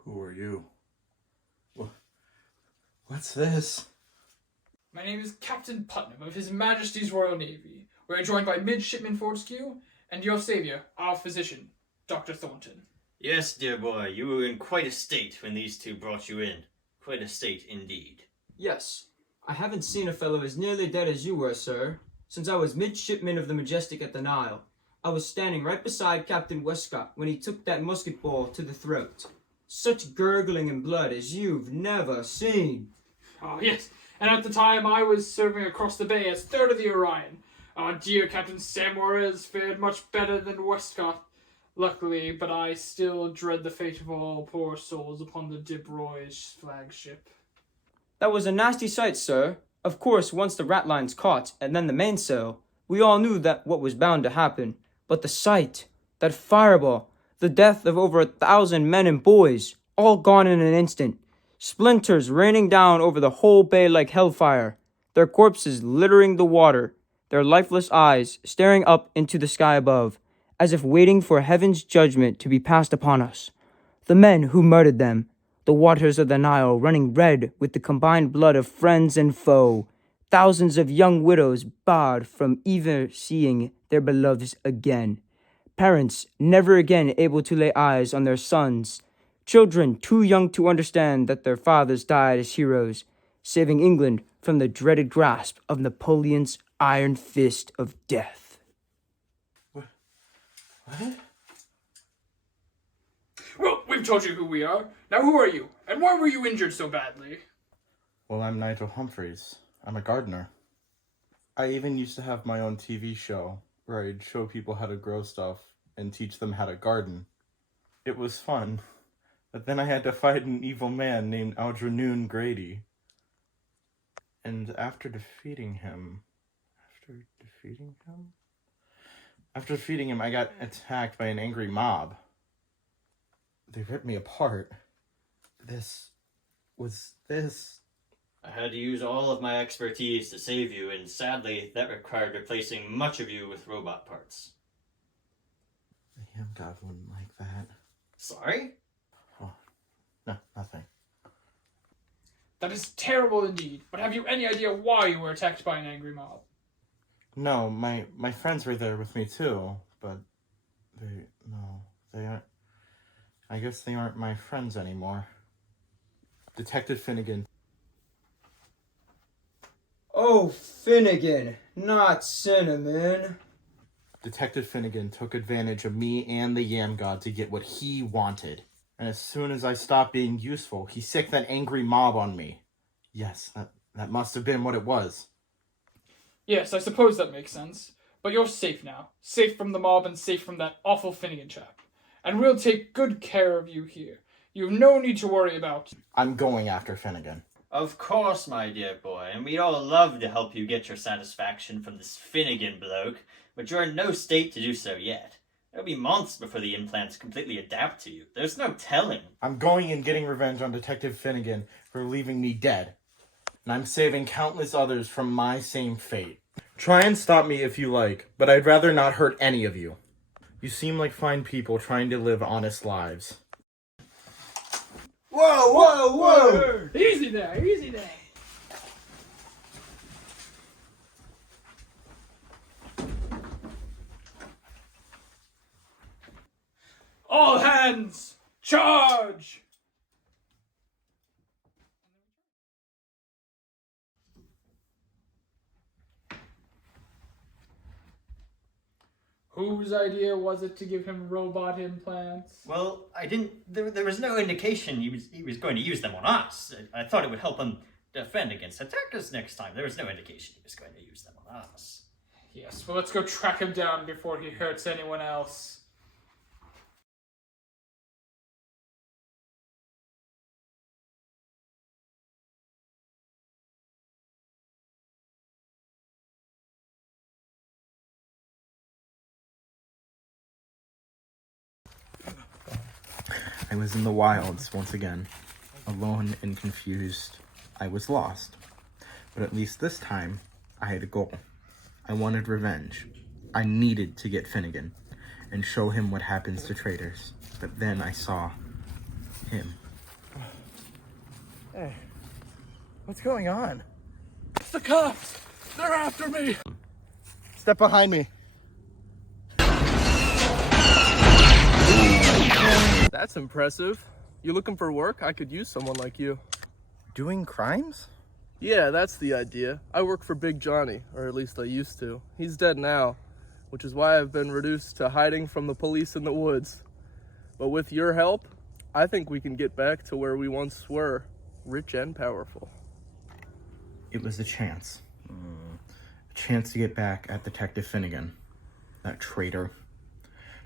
Who are you? What's this? My name is Captain Putnam of His Majesty's Royal Navy. We are joined by Midshipman Fortescue and your savior, our physician, Dr. Thornton. Yes, dear boy, you were in quite a state when these two brought you in. Quite a state indeed. Yes. I haven't seen a fellow as nearly dead as you were, sir, since I was midshipman of the Majestic at the Nile. I was standing right beside Captain Westcott when he took that musket ball to the throat. Such gurgling and blood as you've never seen. Oh, yes. And at the time I was serving across the bay as third of the Orion. Our dear Captain Sam Juarez fared much better than Westcott, luckily, but I still dread the fate of all poor souls upon the Dib Roy's flagship. That was a nasty sight, sir. Of course, once the ratlines caught, and then the mainsail, we all knew that what was bound to happen. But the sight, that fireball, the death of over 1,000 men and boys, all gone in an instant. Splinters raining down over the whole bay like hellfire, their corpses littering the water, their lifeless eyes staring up into the sky above, as if waiting for heaven's judgment to be passed upon us. The men who murdered them, the waters of the Nile running red with the combined blood of friends and foe, thousands of young widows barred from ever seeing their beloveds again, parents never again able to lay eyes on their sons, children too young to understand that their fathers died as heroes, saving England from the dreaded grasp of Napoleon's iron fist of death. What? Well, we've told you who we are. Now who are you? And why were you injured so badly? Well, I'm Nigel Humphreys. I'm a gardener. I even used to have my own TV show where I'd show people how to grow stuff and teach them how to garden. It was fun, but then I had to fight an evil man named Algernon Grady. And after defeating him, I got attacked by an angry mob. They ripped me apart. This. I had to use all of my expertise to save you, and sadly, that required replacing much of you with robot parts. The Yam God wouldn't like that. Sorry? Oh, no, nothing. That is terrible indeed. But have you any idea why you were attacked by an angry mob? No, my friends were there with me too, but they aren't. I guess they aren't my friends anymore. Detective Finnigan. Oh, Finnigan, not Cinnamon. Detective Finnigan took advantage of me and the Yam God to get what he wanted. And as soon as I stopped being useful, he sicked that angry mob on me. Yes, that must have been what it was. Yes, I suppose that makes sense. But you're safe now. Safe from the mob and safe from that awful Finnigan chap. And we'll take good care of you here. You've no need to worry about. I'm going after Finnigan. Of course, my dear boy, and we'd all love to help you get your satisfaction from this Finnigan bloke, but you're in no state to do so yet. It'll be months before the implants completely adapt to you. There's no telling. I'm going and getting revenge on Detective Finnigan for leaving me dead. And I'm saving countless others from my same fate. Try and stop me if you like, but I'd rather not hurt any of you. You seem like fine people trying to live honest lives. Whoa, whoa, whoa! Easy there, easy there. All hands, charge! Whose idea was it to give him robot implants? Well, I didn't. There was no indication he was going to use them on us. I thought it would help him defend against attackers next time. There was no indication he was going to use them on us. Yes, well, let's go track him down before he hurts anyone else. I was in the wilds once again, alone and confused. I was lost. But at least this time, I had a goal. I wanted revenge. I needed to get Finnigan and show him what happens to traitors. But then I saw him. Hey, what's going on? It's the cops! They're after me! Step behind me. That's impressive. You looking for work? I could use someone like you. Doing crimes? Yeah, that's the idea. I work for Big Johnny, or at least I used to. He's dead now, which is why I've been reduced to hiding from the police in the woods. But with your help, I think we can get back to where we once were, rich and powerful. It was a chance. A chance to get back at Detective Finnigan. That traitor.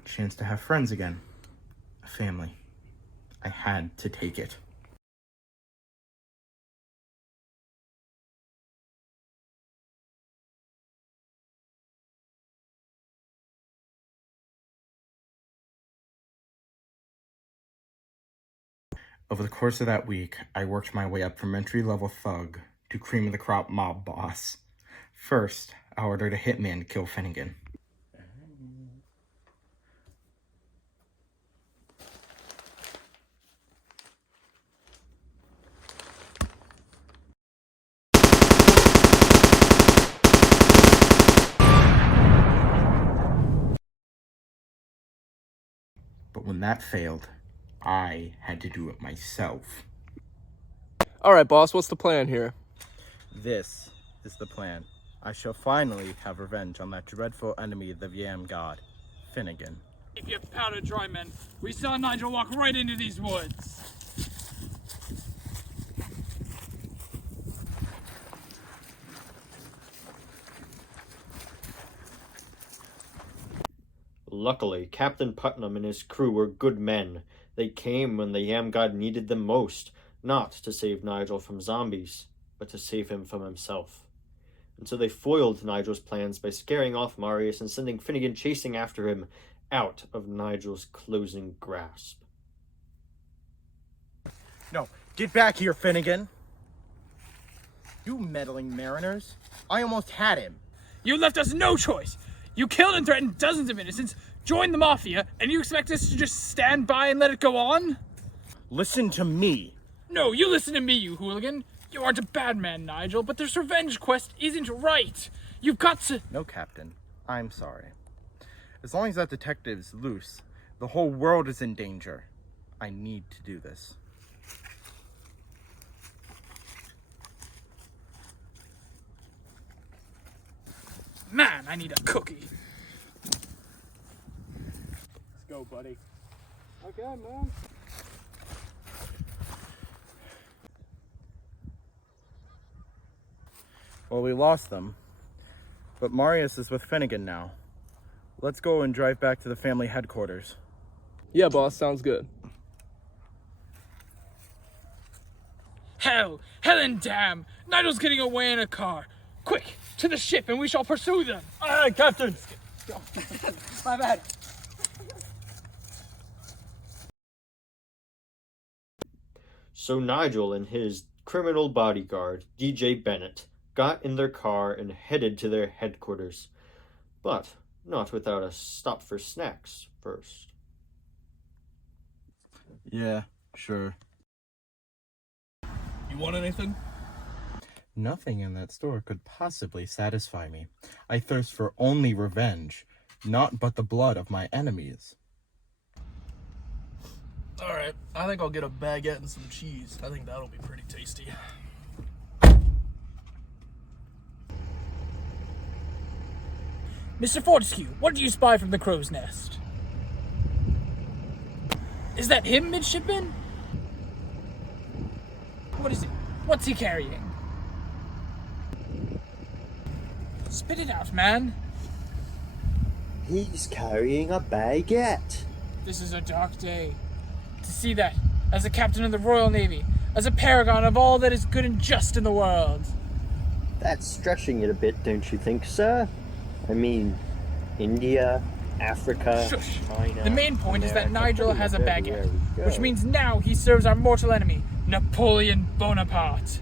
A chance to have friends again. A family. I had to take it. Over the course of that week, I worked my way up from entry-level thug to cream-of-the-crop mob boss. First, I ordered a hitman to kill Finnigan. But when that failed, I had to do it myself. Alright, boss, what's the plan here? This is the plan. I shall finally have revenge on that dreadful enemy of the Yam God, Finnigan. If you powder dry men, we saw Nigel walk right into these woods. Luckily, Captain Putnam and his crew were good men. They came when the Yam God needed them most, not to save Nigel from zombies, but to save him from himself. And so they foiled Nigel's plans by scaring off Marius and sending Finnigan chasing after him out of Nigel's closing grasp. No, get back here, Finnigan! You meddling mariners! I almost had him! You left us no choice! You killed and threatened dozens of innocents, joined the Mafia, and you expect us to just stand by and let it go on? Listen to me! No, you listen to me, you hooligan! You aren't a bad man, Nigel, but this revenge quest isn't right! You've got to— No, Captain. I'm sorry. As long as that detective's loose, the whole world is in danger. I need to do this. Man, I need a cookie. Let's go, buddy. Okay, man. Well, we lost them. But Marius is with Finnigan now. Let's go and drive back to the family headquarters. Yeah, boss, sounds good. Hell and damn! Nigel's getting away in a car. Quick, to the ship and we shall pursue them. Aye, Captain. My bad. So Nigel and his criminal bodyguard, DJ Bennett, got in their car and headed to their headquarters. But not without a stop for snacks first. Yeah, sure. You want anything? Nothing in that store could possibly satisfy me. I thirst for only revenge, not but the blood of my enemies. Alright, I think I'll get a baguette and some cheese. I think that'll be pretty tasty. Mr. Fortescue, what do you spy from the crow's nest? Is that him, midshipman? What is it? What's he carrying? Spit it out, man. He's carrying a baguette. This is a dark day. To see that, as a captain of the Royal Navy, as a paragon of all that is good and just in the world. That's stretching it a bit, don't you think, sir? I mean, India, Africa, Shush. China... The main point is that Nigel has a baguette, go. which means now he serves our mortal enemy, Napoleon Bonaparte.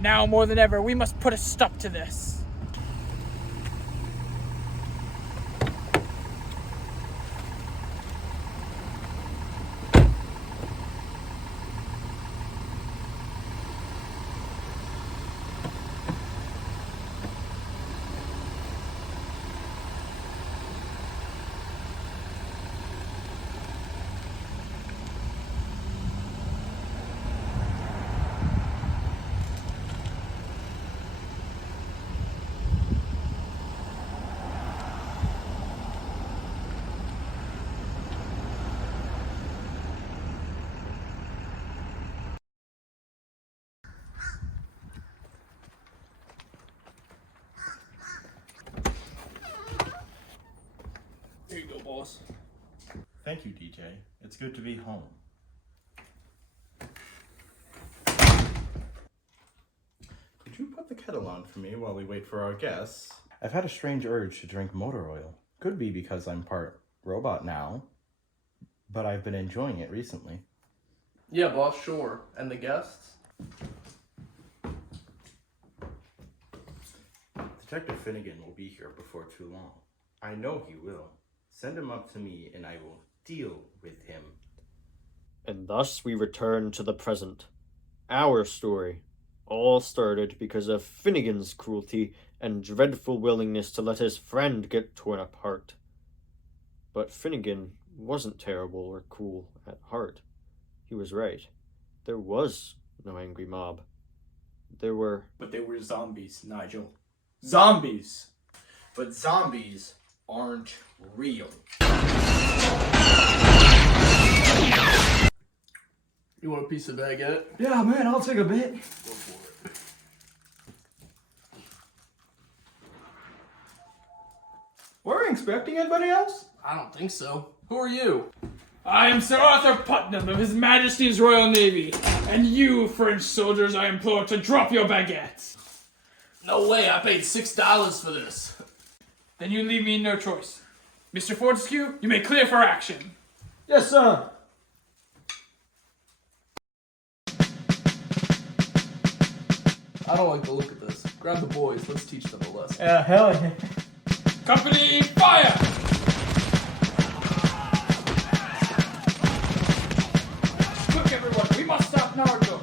Now more than ever, we must put a stop to this. Here you go, boss. Thank you, DJ. It's good to be home. Could you put the kettle on for me while we wait for our guests? I've had a strange urge to drink motor oil. Could be because I'm part robot now, but I've been enjoying it recently. Yeah, boss, sure. And the guests? Detective Finnigan will be here before too long. I know he will. Send him up to me and I will deal with him. And thus we return to the present. Our story all started because of Finnigan's cruelty and dreadful willingness to let his friend get torn apart. But Finnigan wasn't terrible or cruel at heart. He was right. There was no angry mob. There were... But they were zombies, Nigel. Zombies! But zombies aren't real. You want a piece of baguette? Yeah, man, I'll take a bit. Go for it. Were we expecting anybody else? I don't think so. Who are you? I am Sir Arthur Putnam of His Majesty's Royal Navy, and you, French soldiers, I implore to drop your baguettes. No way, I paid $6 for this. Then you leave me no choice. Mr. Fortescue, you may clear for action. Yes, sir. I don't like the look of this. Grab the boys, let's teach them a lesson. Hell yeah. Company, fire! Quick, everyone, we must stop Naruto.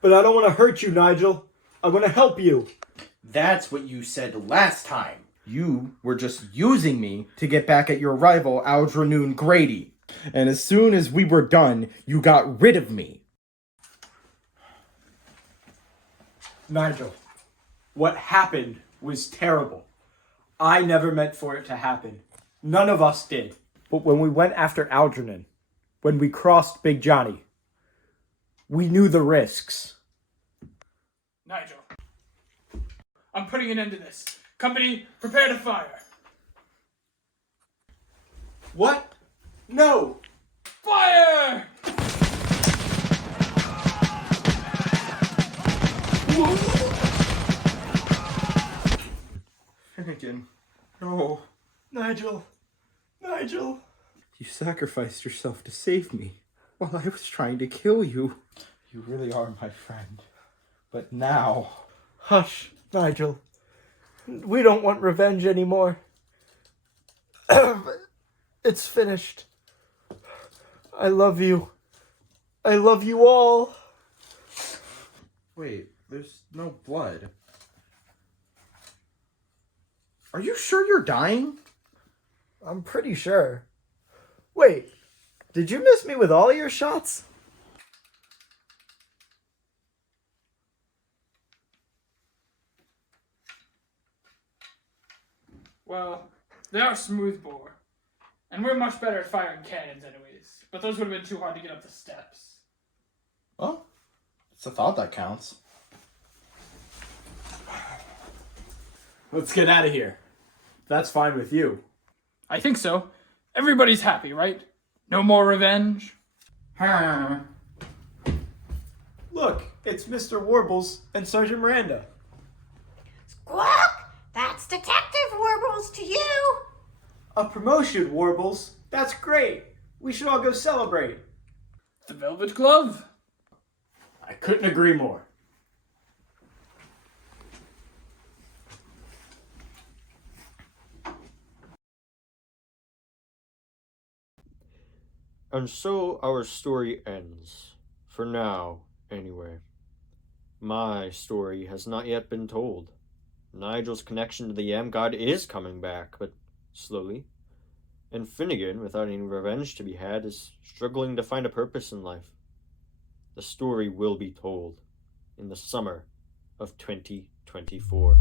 But I don't want to hurt you, Nigel. I want to help you. That's what you said last time. You were just using me to get back at your rival, Algernon Grady. And as soon as we were done, you got rid of me. Nigel, what happened was terrible. I never meant for it to happen. None of us did. But when we went after Algernon, when we crossed Big Johnny, we knew the risks. Nigel. I'm putting an end to this. Company, prepare to fire. What? No! Fire! Finnigan, no. Nigel. Nigel. You sacrificed yourself to save me while I was trying to kill you. You really are my friend. But now... Hush, Nigel. We don't want revenge anymore. It's finished. I love you. I love you all. Wait, there's no blood. Are you sure you're dying? I'm pretty sure. Wait, did you miss me with all your shots? Well, they are smoothbore. And we're much better at firing cannons anyways. But those would have been too hard to get up the steps. Well, it's a thought that counts. Let's get out of here. That's fine with you. I think so. Everybody's happy, right? No more revenge? Look, it's Mr. Warbles and Sergeant Miranda. Squawk! That's Detective Warbles to you! A promotion, Warbles. That's great. We should all go celebrate. The Velvet Glove? I couldn't agree more. And so our story ends. For now, anyway. My story has not yet been told. Nigel's connection to the Yam God is coming back, but slowly. And Finnigan, without any revenge to be had, is struggling to find a purpose in life. The story will be told in the summer of 2024.